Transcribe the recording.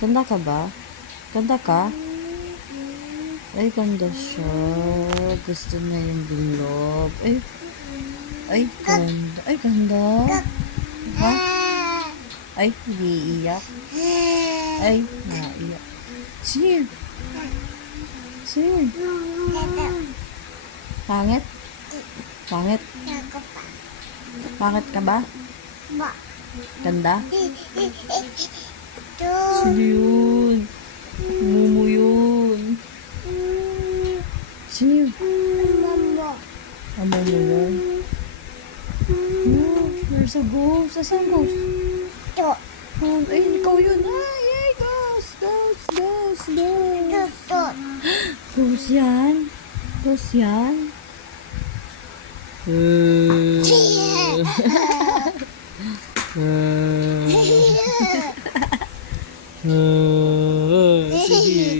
Ganda ka ba? Ganda ka? Ay, ganda siya. Gusto na yung bilog. Ay, ganda. Ay, ganda. Ha? Ay, hindi iiyak. Ay, naiyak. Sino yun? Sino yun? Pangit? Pangit? Pangit ka ba? Ganda? Sino yun? Mumu yun. Sino yun? Amo mo yun? Oh, there's a ghost. Asan ghost? Oh, ay, ikaw yun. Ay, ghost. Ghost yan? Ghost yan? Sige.